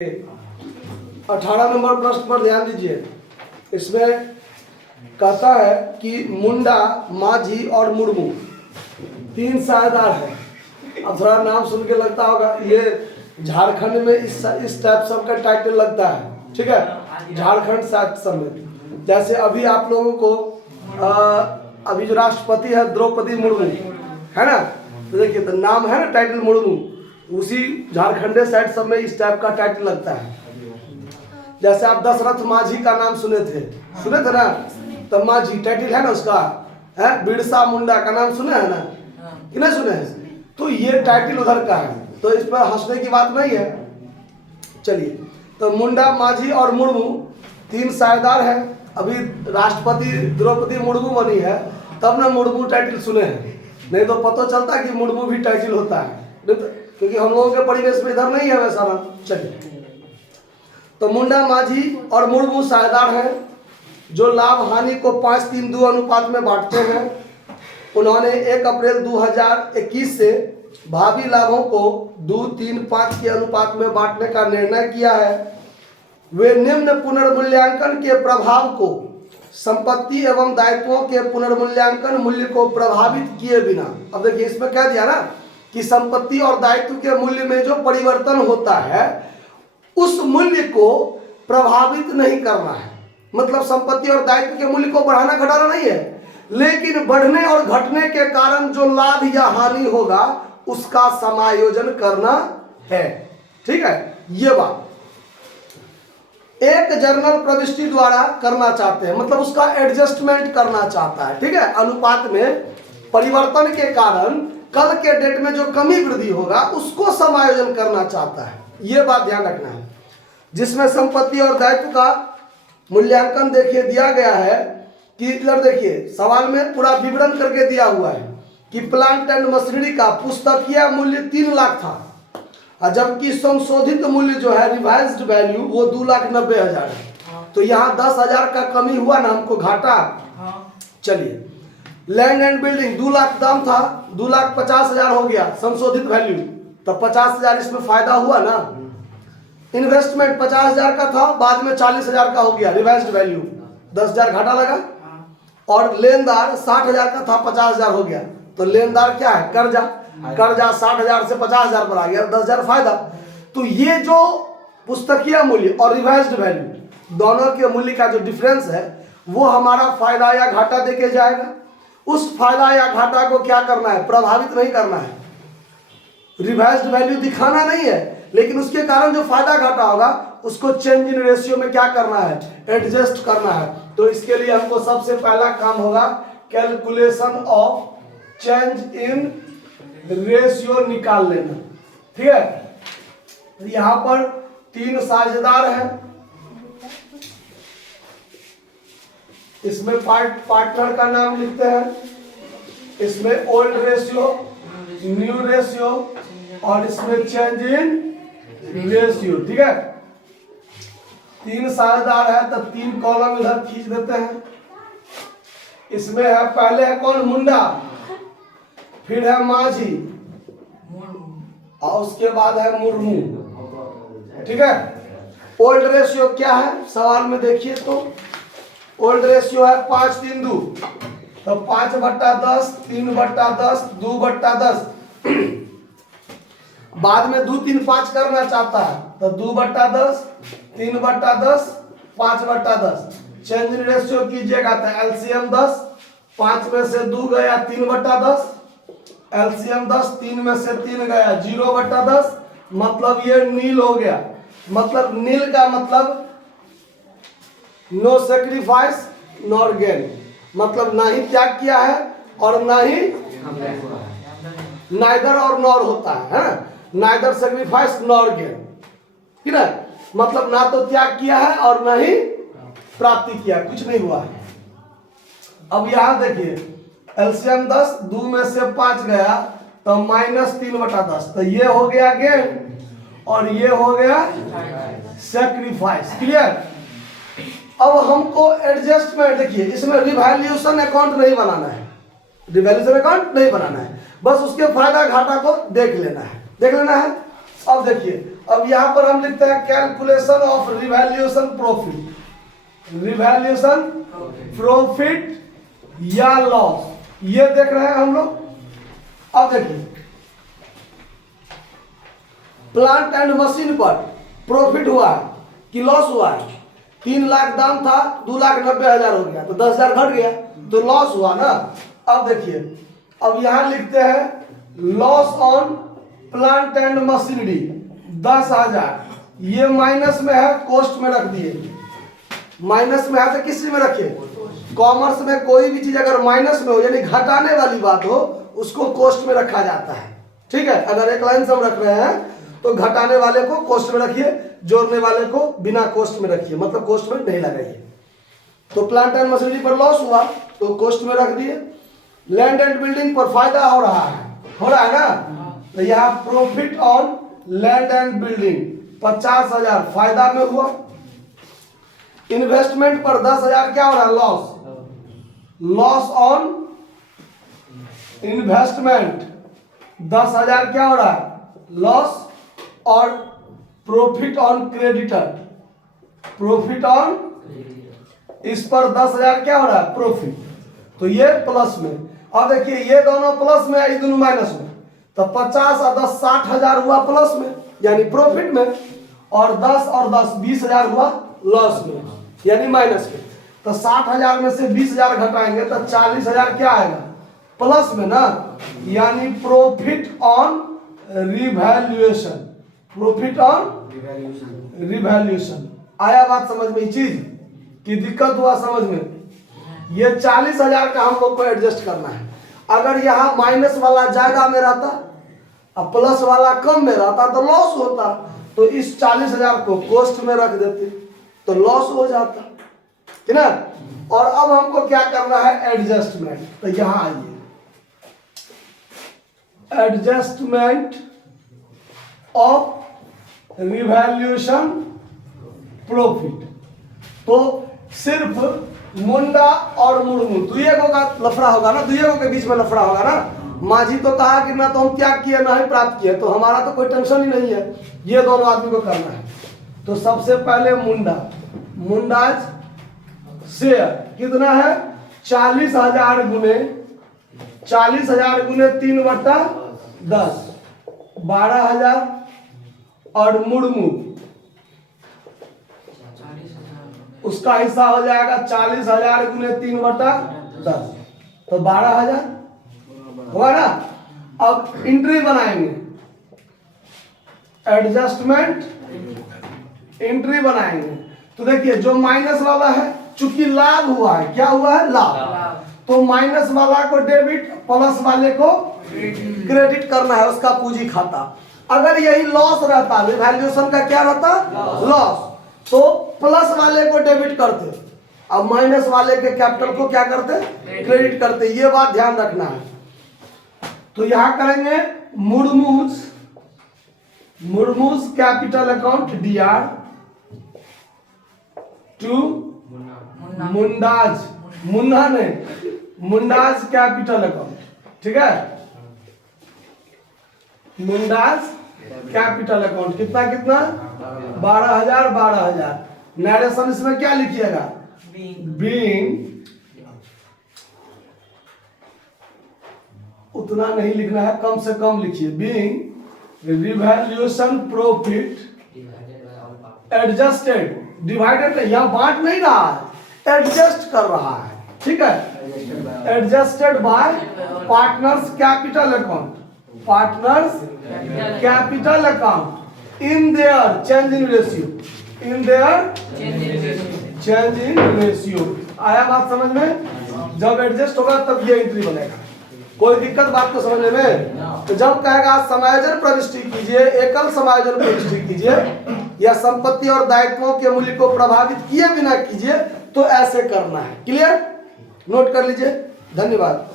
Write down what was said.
18 number प्रश्न पर ध्यान दीजिए। इसमें कहता है कि मुंडा, माझी और मुर्मू तीन साझेदार हैं। अब थोड़ा नाम सुन के लगता होगा ये झारखंड में इस टाइप सब का टाइटल लगता है, ठीक है, झारखंड साहित्य सम्मेलन। जैसे अभी आप लोगों को अभी जो राष्ट्रपति है द्रौपदी मुर्मू है ना, तो देखिए तो नाम है ना टाइटल मुर्मू, उसी झारखंडे साइड सब में इस टाइप का टाइटल लगता है। जैसे आप दशरथ माझी का नाम सुने थे ना, तो माझी टाइटल है ना उसका, है। बिरसा मुंडा का नाम सुने हैं ना कि नहीं सुने हैं, तो ये टाइटल उधर का है, तो इस पर हंसने की बात नहीं है। चलिए, तो मुंडा, माझी और मुर्मू तीन साझेदार हैं। अभी राष्ट्रपति द्रौपदी मुर्मू बनी है तब ना मुर्मू टाइटल सुने हैं, नहीं तो पता चलता है कि मुर्मू भी टाइटल होता है, क्योंकि हम लोगों के परिवेश में इधर नहीं है वैसा नाम। चलिए, तो मुंडा, माझी और मुर्मू साझेदार हैं जो लाभ हानि को 5-3-2 अनुपात में बांटते हैं। उन्होंने 1 अप्रैल 2021 से भावी लाभों को 2-3-5 के अनुपात में बांटने का निर्णय किया है। वे निम्न पुनर्मूल्यांकन के प्रभाव को संपत्ति एवं दायित्वों के पुनर्मूल्यांकन मूल्य को प्रभावित किए बिना, अब देखिए इसमें कह दिया ना कि संपत्ति और दायित्व के मूल्य में जो परिवर्तन होता है उस मूल्य को प्रभावित नहीं करना है। मतलब संपत्ति और दायित्व के मूल्य को बढ़ाना घटाना नहीं है, लेकिन बढ़ने और घटने के कारण जो लाभ या हानि होगा उसका समायोजन करना है, ठीक है। ये बात एक जर्नल प्रविष्टि द्वारा करना चाहते हैं, मतलब उसका एडजस्टमेंट करना चाहता है, ठीक है। अनुपात में परिवर्तन के कारण कल के डेट में जो कमी वृद्धि होगा उसको समायोजन करना चाहता है, ये बात ध्यान रखना है। जिसमें संपत्ति और दायित्व का मूल्यांकन देखिए दिया गया है कि इधर देखिए सवाल में पूरा विवरण करके दिया हुआ है कि प्लांट एंड मशीनरी का पुस्तकीय मूल्य 3 लाख था, और जबकि संशोधित मूल्य जो है रिवाइज्ड वैल्यू वो 2,90,000 है। तो यहाँ 10,000 का कमी हुआ ना, हमको घाटा। चलिए, लैंड एंड बिल्डिंग 2 लाख दाम था, 2,50,000 हो गया संशोधित वैल्यू, तो 50,000 इसमें फायदा हुआ ना। इन्वेस्टमेंट 50,000 का था, बाद में 40,000 का हो गया रिवाइज्ड वैल्यू, 10,000 घाटा लगा। और लेनदार 60,000 का था, 50,000 हो गया, तो लेनदार क्या है, कर्जा 60,000 से 50,000 पर आ गया, 10,000 फायदा। तो ये जो पुस्तकीय मूल्य और रिवाइज्ड वैल्यू दोनों के मूल्य का जो डिफरेंस है वो हमारा फायदा या घाटा देके जाएगा। उस फायदा या घाटा को क्या करना है, प्रभावित नहीं करना है, रिवाइज्ड वैल्यू दिखाना नहीं है, लेकिन उसके कारण जो फायदा घाटा होगा उसको चेंज इन रेशियो में क्या करना है, एडजस्ट करना है। तो इसके लिए हमको सबसे पहला काम होगा calculation of change in ratio निकाल लेना, ठीक है। यहां पर 3 साझेदार हैं, इसमें पार्टनर का नाम लिखते हैं, इसमें ओल्ड रेशियो, न्यू रेशियो और इसमें चेंज इन रेशियो, ठीक है। 3 साझेदार है तो 3 कॉलम इधर खींच देते हैं। इसमें है, पहले है कौन, मुंडा, फिर है माझी और उसके बाद है मुर्मू, ठीक है। ओल्ड रेशियो क्या है सवाल में देखिए, तो ओल्ड रेशियो है 5-3-2, तो 5/10, 3/10, 2/10। बाद में 2-3-5 करना चाहता है तो 2/10, 3/10, 5/10। चेंज इन रेशियो कीजिएगा तो एलसीएम 10, 5 में से 2 गया 3/10, एलसीएम 10, 3 में से 3 गया 0/10, मतलब ये नील हो गया। मतलब नील का मतलब नो सेक्रीफाइस नॉर गेन, मतलब ना ही त्याग किया है और ना ही नाइदर और नॉर होता है, नाइदर सेक्रीफाइस नॉर गेन, ठीक है। मतलब ना तो त्याग किया है और ना ही प्राप्ति किया, कुछ नहीं हुआ है। अब यहां देखिए एलसीएम 10, 2 में से 5 गया तो -3/10, तो ये हो गया गेन और ये हो गया सैक्रिफाइस, क्लियर। अब हमको एडजस्टमेंट, देखिए इसमें रिवैल्यूएशन अकाउंट नहीं बनाना है, रिवैल्यूएशन अकाउंट नहीं बनाना है, बस उसके फायदा घाटा को देख लेना है। अब देखिए अब यहाँ पर हम लिखते हैं calculation of revaluation profit, revaluation profit या लॉस, ये देख रहे हैं हम लोग। अब देखिए प्लांट एंड मशीन पर प्रॉफिट हुआ है कि लॉस हुआ है? 3 लाख दाम था, 2,90,000 हो गया, तो 10,000 घट गया, तो लॉस हुआ ना। अब देखिए, अब यहां लिखते हैं loss on plant and machinery 10,000, ये माइनस में है, कॉस्ट में रख दिए। माइनस में है तो किस में रखिए? कॉमर्स में कोई भी चीज अगर माइनस में हो यानी घटाने वाली बात हो उसको कॉस्ट में रखा जाता है, ठीक है। अगर एक लाइन से हम रख रहे हैं तो घटाने वाले को कॉस्ट में रखिए, जोड़ने वाले को बिना कॉस्ट में रखिए, मतलब कॉस्ट में नहीं लगाइए। तो प्लांट एंड मशीनरी पर लॉस हुआ तो कॉस्ट में रख दिए। लैंड एंड बिल्डिंग पर फायदा हो रहा है ना, तो यहाँ profit on land and building 50,000 फायदा में हुआ। इन्वेस्टमेंट पर 10,000 क्या हो रहा है? लॉस। लॉस ऑन इन्वेस्टमेंट 10,000 क्या हो रहा है? लॉस। और profit on creditor, profit on इस पर 10,000 क्या हो रहा है? प्रॉफिट, तो ये प्लस में। अब देखिए ये दोनों प्लस में, ये दोनों माइनस में, तो 50 और 10 60,000 हुआ प्लस में यानी प्रॉफिट में, और 10 और 10 20,000 हुआ लॉस में यानी माइनस में। तो 60,000 में से 20,000 घटाएंगे तो 40,000 क्या आएगा? प्लस में ना, यानी profit on revaluation, profit on revaluation. आया बात समझ में? ये चीज की दिक्कत हुआ समझ में? ये 40,000 का हम लोग को एडजस्ट करना है। अगर यहाँ माइनस वाला ज्यादा में रहता और प्लस वाला कम में रहता तो लॉस होता, तो इस 40,000 को कॉस्ट में रख देते तो लॉस हो जाता, है ना। और अब हमको क्या करना है? एडजस्टमेंट। तो यहाँ आइए, एडजस्टमेंट ऑफ रिवैल्यूएशन प्रॉफिट। तो सिर्फ मुंडा और मुर्मू दुइयों का लफड़ा होगा ना, दुइयों के बीच में लफड़ा होगा ना। माझी तो कहा कि ना तो हम त्याग किए ना ही प्राप्त किए, तो हमारा तो कोई टेंशन ही नहीं है, ये दोनों आदमी को करना है। तो सबसे पहले मुंडा, मुंडाज शेयर कितना है? 40,000 गुने 40,000 गुने 3/10 12,000। और मुर्मू उसका हिस्सा हो जाएगा 40,000 गुने 3/10 तो 12,000 हुआ ना। अब एंट्री बनाएंगे, एडजस्टमेंट एंट्री बनाएंगे। तो देखिए जो माइनस वाला है, चूंकि लाभ हुआ है, क्या हुआ है? लाभ, तो माइनस वाला को डेबिट, प्लस वाले को क्रेडिट करना है, उसका पूंजी खाता। अगर यही लॉस रहता, रिवैल्यूएशन का क्या रहता? लॉस, तो प्लस वाले को डेबिट करते, अब माइनस वाले के कैपिटल को क्या करते? क्रेडिट करते। ये बात ध्यान रखना है। तो यहां करेंगे मुर्मूज, मुर्मूज capital account DR to Mundas, Munna ने मुंडाज कैपिटल अकाउंट, ठीक है। मुंडाज कैपिटल अकाउंट कितना कितना? 12,000 12,000। नरेशन इसमें क्या लिखिएगा? बीइंग, उतना नहीं लिखना है, कम से कम लिखिए। Being revaluation profit adjusted, divided यहाँ बांट नहीं रहा है, एडजस्ट कर रहा है, ठीक है। Adjusted bye partners capital account, partners capital account in their change in ratio, in their change in ratio. आया बात समझ में? जब एडजस्ट होगा तब ये एंट्री बनेगा। कोई दिक्कत बात को समझने में? तो जब कहेगा समायोजन प्रविष्टि कीजिए, एकल समायोजन प्रविष्टि कीजिए, या संपत्ति और दायित्वों के मूल्य को प्रभावित किए बिना कीजिए, तो ऐसे करना है। क्लियर? नोट कर लीजिए। धन्यवाद।